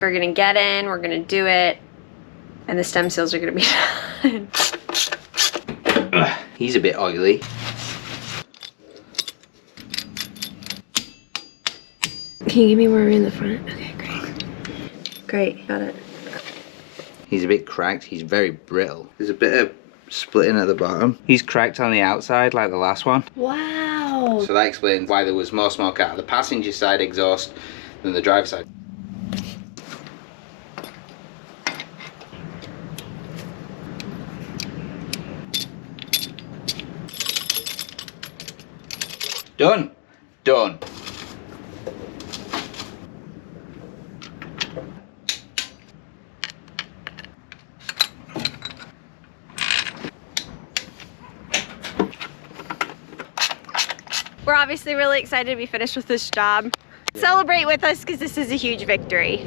We're gonna get in, we're gonna do it, and the stem seals are gonna be done. He's a bit oily. Can you give me more room in the front? Okay, great. Great, got it. He's a bit cracked, he's very brittle. There's a bit of splitting at the bottom. He's cracked on the outside like the last one. Wow. So that explains why there was more smoke out of the passenger side exhaust than the driver's side. Done. Done. We're obviously really excited to be finished with this job. Celebrate with us because this is a huge victory.